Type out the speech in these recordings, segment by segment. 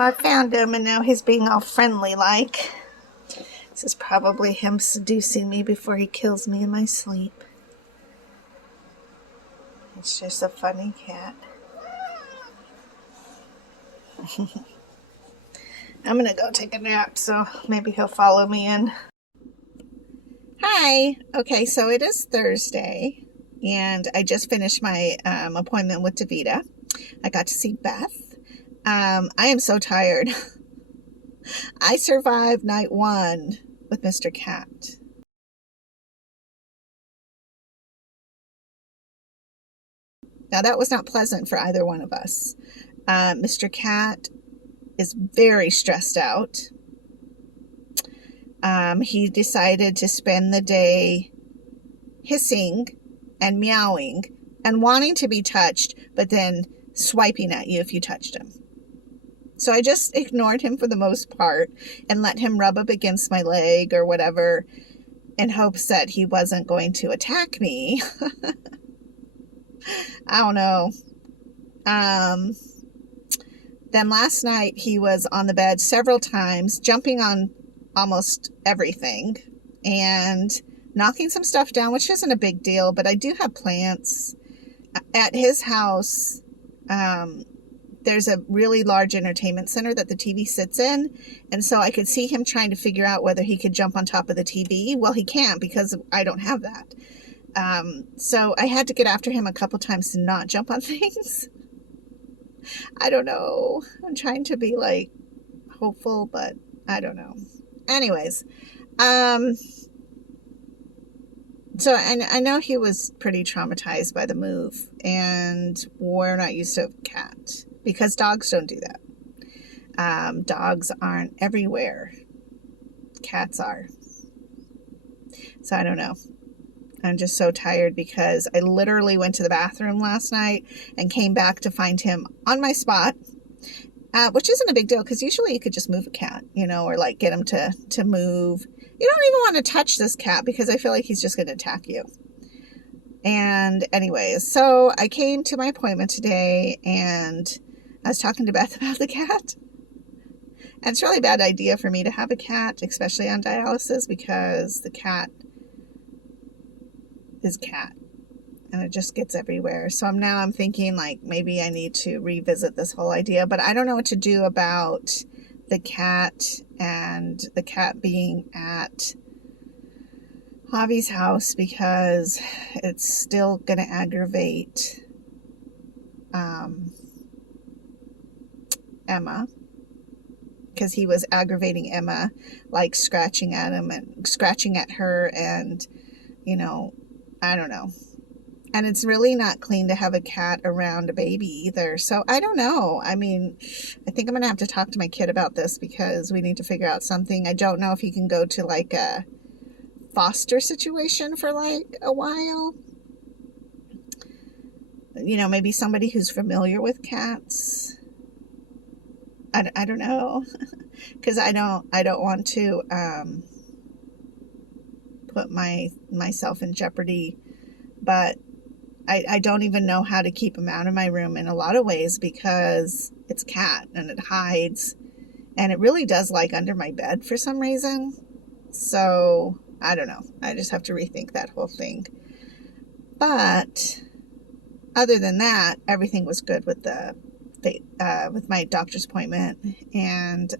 Well, I found him, and now he's being all friendly-like. This is probably him seducing me before he kills me in my sleep. It's just a funny cat. I'm gonna go take a nap, so maybe he'll follow me in. Hi. Okay, so it is Thursday, and I just finished my appointment with Davita. I got to see Beth. I am so tired. I survived night 1 with Mr. Cat. Now, that was not pleasant for either one of us. Mr. Cat is very stressed out. He decided to spend the day hissing and meowing and wanting to be touched, but then swiping at you if you touched him. So I just ignored him for the most part and let him rub up against my leg or whatever in hopes that he wasn't going to attack me. I don't know. Then last night he was on the bed several times, jumping on almost everything and knocking some stuff down, which isn't a big deal, but I do have plants. At his house, there's a really large entertainment center that the TV sits in, and so I could see him trying to figure out whether he could jump on top of the TV. Well, he can't because I don't have that. So I had to get after him a couple times to not jump on things. I don't know. I'm trying to be like hopeful, but I don't know. Anyways, so I know he was pretty traumatized by the move, and we're not used to a cat because dogs don't do that. Dogs aren't everywhere. Cats are. So I don't know. I'm just so tired because I literally went to the bathroom last night and came back to find him on my spot, which isn't a big deal because usually you could just move a cat, or like get him to move. You don't even want to touch this cat because I feel like he's just going to attack you. And anyways, so I came to my appointment today and I was talking to Beth about the cat. And it's a really bad idea for me to have a cat, especially on dialysis, because the cat is cat and it just gets everywhere. So I'm thinking like maybe I need to revisit this whole idea, but I don't know what to do about the cat and the cat being at Javi's house because it's still going to aggravate Emma, because he was aggravating Emma, like scratching at him and scratching at her, and I don't know. And it's really not clean to have a cat around a baby either. So I don't know. I mean, I think I'm going to have to talk to my kid about this because we need to figure out something. I don't know if he can go to like a foster situation for like a while. Maybe somebody who's familiar with cats. I don't know. Because I don't want to put myself in jeopardy, but I don't even know how to keep him out of my room in a lot of ways because it's cat and it hides and it really does like under my bed for some reason. So I don't know. I just have to rethink that whole thing. But other than that, everything was good with with my doctor's appointment, and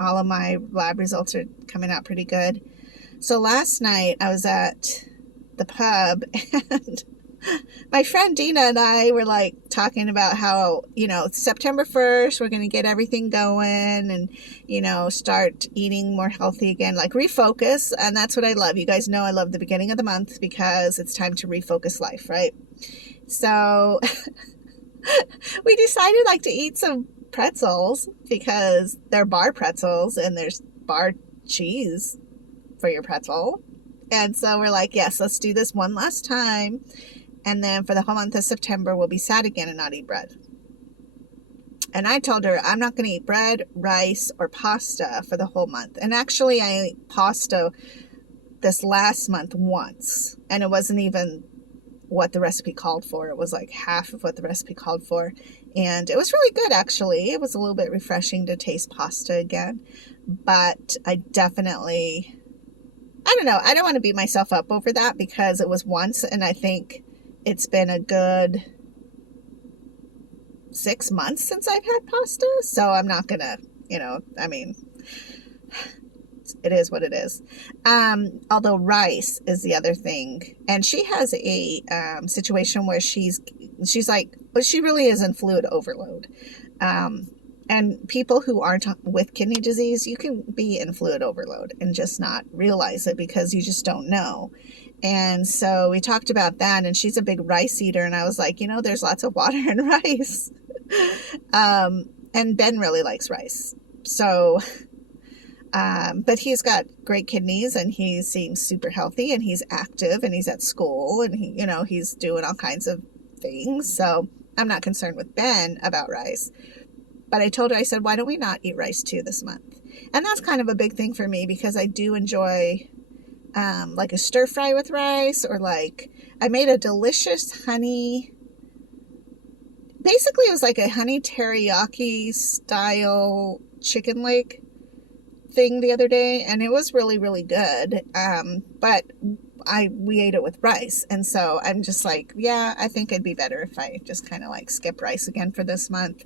all of my lab results are coming out pretty good. So last night I was at the pub and my friend Dina and I were like talking about how, September 1st, we're going to get everything going and, start eating more healthy again, like refocus. And that's what I love. You guys know I love the beginning of the month because it's time to refocus life, right? So we decided like to eat some pretzels because they're bar pretzels and there's bar cheese for your pretzel. And so we're like, yes, let's do this one last time. And then for the whole month of September, we'll be sad again and not eat bread. And I told her I'm not going to eat bread, rice, or pasta for the whole month. And actually, I ate pasta this last month once. And it wasn't even what the recipe called for. It was like half of what the recipe called for. And it was really good, actually. It was a little bit refreshing to taste pasta again. But I definitely, I don't know. I don't want to beat myself up over that because it was once. And I think it's been a good 6 months since I've had pasta. So I'm not going to, I mean, it is what it is. Although rice is the other thing. And she has a situation where she's like, but she really is in fluid overload. And people who aren't with kidney disease, you can be in fluid overload and just not realize it because you just don't know. And so we talked about that, and she's a big rice eater. And I was like, there's lots of water in rice. And Ben really likes rice. So, but he's got great kidneys and he seems super healthy and he's active and he's at school and he's doing all kinds of things. So I'm not concerned with Ben about rice. But I told her, I said, why don't we not eat rice too this month? And that's kind of a big thing for me because I do enjoy like a stir fry with rice, or like I made a delicious honey. Basically, it was like a honey teriyaki style chicken leg thing the other day, and it was really, really good. But we ate it with rice, and so I'm just like, yeah, I think it'd be better if I just kind of like skip rice again for this month.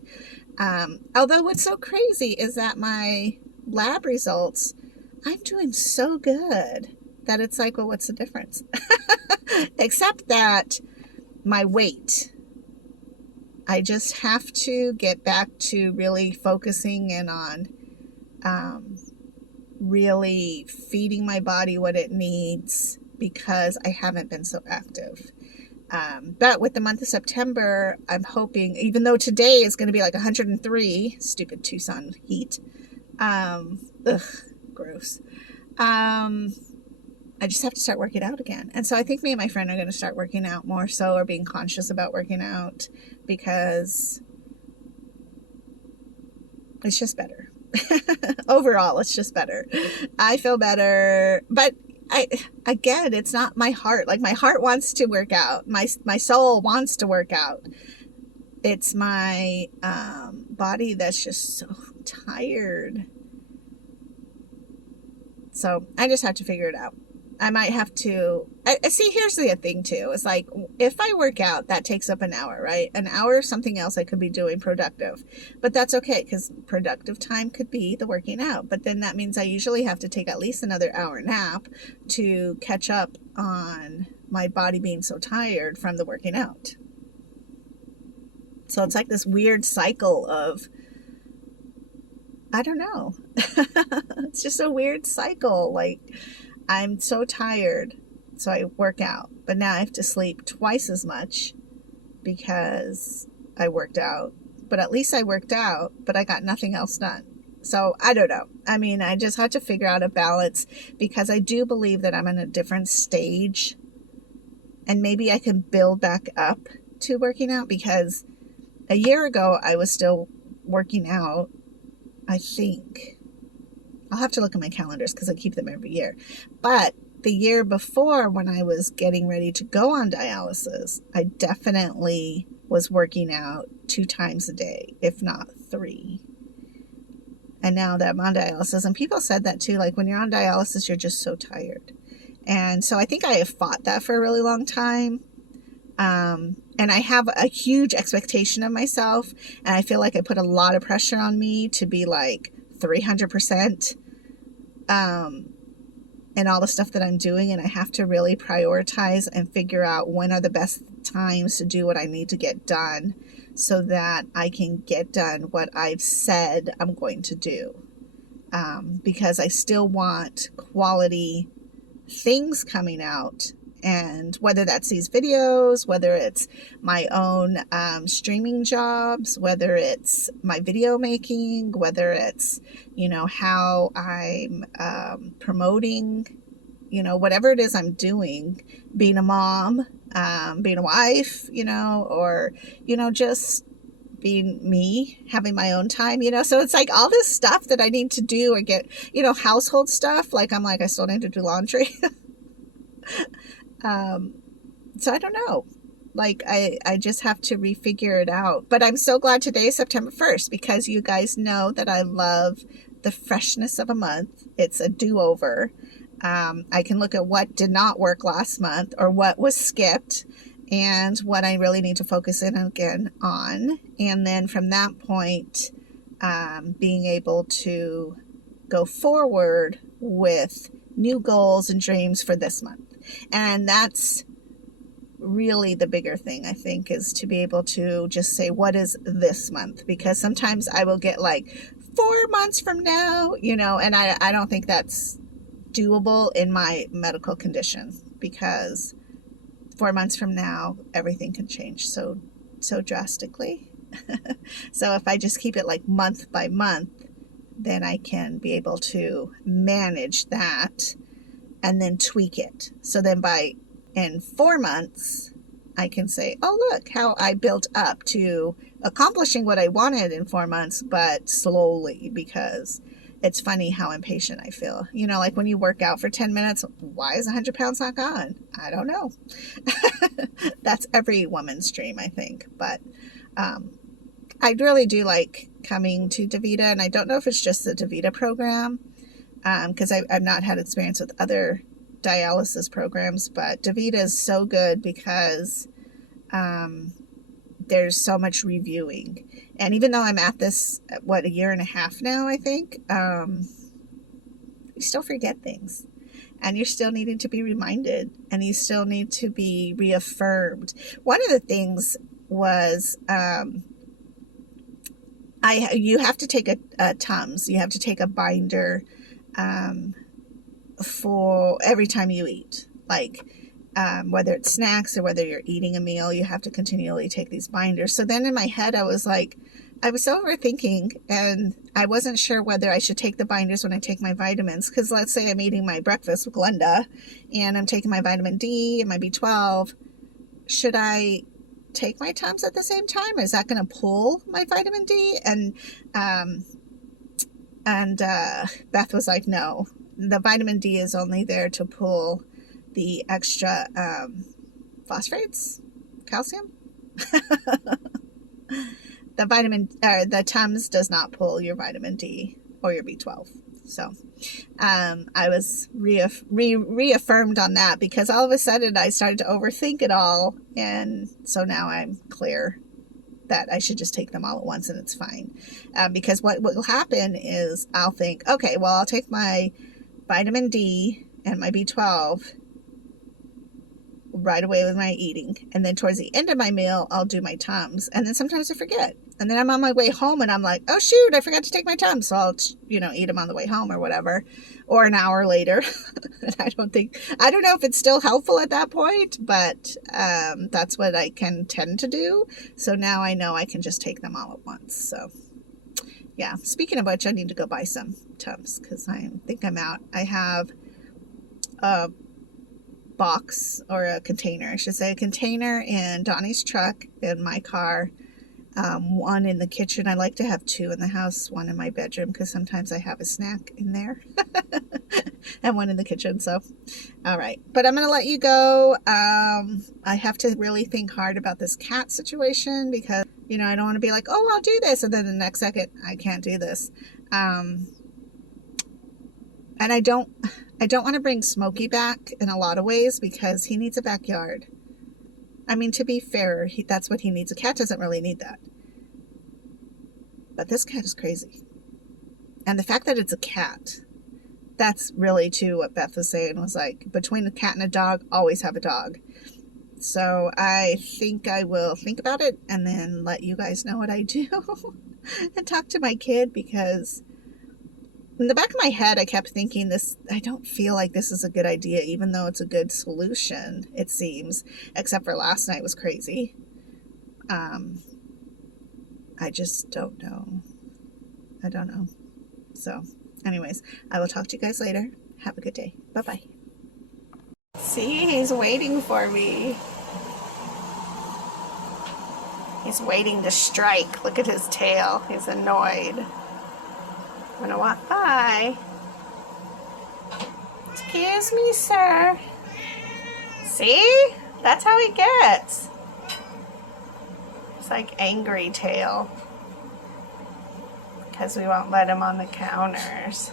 Although what's so crazy is that my lab results, I'm doing so good that it's like, well, what's the difference? Except that my weight, I just have to get back to really focusing in on really feeding my body what it needs because I haven't been so active. But with the month of September, I'm hoping, even though today is going to be like 103, stupid Tucson heat. Gross. I just have to start working out again. And so I think me and my friend are going to start working out more so, or being conscious about working out, because it's just better. Overall, it's just better. I feel better, but again, it's not my heart. Like, my heart wants to work out. My soul wants to work out. It's my body that's just so tired. So I just have to figure it out. I might have to, I see, here's the thing too. It's like, if I work out, that takes up an hour, right? An hour of something else I could be doing productive. But that's okay, because productive time could be the working out. But then that means I usually have to take at least another hour nap to catch up on my body being so tired from the working out. So it's like this weird cycle of, I don't know. It's just a weird cycle. Like, I'm so tired, so I work out. But now I have to sleep twice as much because I worked out. But at least I worked out, but I got nothing else done. So I don't know. I mean, I just had to figure out a balance, because I do believe that I'm in a different stage. And maybe I can build back up to working out, because a year ago I was still working out, I think. I'll have to look at my calendars because I keep them every year. But the year before, when I was getting ready to go on dialysis, I definitely was working out 2 times a day, if not 3. And now that I'm on dialysis, and people said that too, like, when you're on dialysis, you're just so tired. And so I think I have fought that for a really long time. And I have a huge expectation of myself. And I feel like I put a lot of pressure on me to be like 300%. And all the stuff that I'm doing, and I have to really prioritize and figure out when are the best times to do what I need to get done, so that I can get done what I've said I'm going to do. Because I still want quality things coming out, and whether that's these videos, whether it's my own streaming jobs, whether it's my video making, whether it's, how I'm promoting, whatever it is I'm doing, being a mom, being a wife, or, just being me, having my own time, so it's like all this stuff that I need to do, or get, household stuff. Like, I'm like, I still need to do laundry. So I don't know. Like, I just have to refigure it out. But I'm so glad today is September 1st, because you guys know that I love the freshness of a month. It's a do-over. I can look at what did not work last month, or what was skipped, and what I really need to focus in again on. And then from that point, being able to go forward with new goals and dreams for this month. And that's really the bigger thing, I think, is to be able to just say, what is this month? Because sometimes I will get like 4 months from now, you know, and I don't think that's doable in my medical condition, because 4 months from now, everything can change so drastically. So if I just keep it like month by month, then I can be able to manage that and then tweak it. So then in 4 months, I can say, oh, look how I built up to accomplishing what I wanted in 4 months, but slowly, because it's funny how impatient I feel. You know, like when you work out for 10 minutes, why is 100 pounds not gone? I don't know. That's every woman's dream, I think. But I really do like coming to DaVita, and I don't know if it's just the DaVita program, because I've not had experience with other dialysis programs, but DaVita is so good because there's so much reviewing. And even though I'm at this, a year and a half now, I think, you still forget things. And you're still needing to be reminded, and you still need to be reaffirmed. One of the things was, you have to take a Tums. You have to take a binder for every time you eat. Like, whether it's snacks or whether you're eating a meal, you have to continually take these binders. So then in my head, I was overthinking, and I wasn't sure whether I should take the binders when I take my vitamins. Because let's say I'm eating my breakfast with Glenda, and I'm taking my vitamin D and my B12. Should I take my Tums at the same time? Is that going to pull my vitamin D? And Beth was like, no, the vitamin D is only there to pull the extra phosphates, calcium. The Tums does not pull your vitamin D or your B12. So I was reaffirmed on that, because all of a sudden I started to overthink it all. And so now I'm clear that I should just take them all at once, and it's fine. Because what will happen is I'll think, okay, well, I'll take my vitamin D and my B12 right away with my eating. And then towards the end of my meal, I'll do my Tums. And then sometimes I forget. And then I'm on my way home and I'm like, oh, shoot, I forgot to take my Tums. So I'll, eat them on the way home or whatever, or an hour later. I don't know if it's still helpful at that point, but that's what I can tend to do. So now I know I can just take them all at once. So yeah, speaking of which, I need to go buy some Tums, because I think I'm out. I have a box, or a container, I should say, a container in Donnie's truck, in my car, one in the kitchen. I like to have 2 in the house, one in my bedroom, because sometimes I have a snack in there, and one in the kitchen. So, all right, but I'm going to let you go. I have to really think hard about this cat situation, because, I don't want to be like, oh, I'll do this, and then the next second, I can't do this. And I don't want to bring Smokey back in a lot of ways, because he needs a backyard. I mean, to be fair, that's what he needs. A cat doesn't really need that. But this cat is crazy. And the fact that it's a cat, that's really, too, what Beth was saying, was like, between a cat and a dog, always have a dog. So I think I will think about it, and then let you guys know what I do, and talk to my kid, because in the back of my head, I kept thinking I don't feel like this is a good idea, even though it's a good solution, it seems, except for last night was crazy. I just don't know. I don't know. So anyways, I will talk to you guys later. Have a good day. Bye-bye. See, he's waiting for me. He's waiting to strike. Look at his tail. He's annoyed. I'm gonna walk by. Excuse me, sir. See? That's how he gets. It's like angry tail because we won't let him on the counters.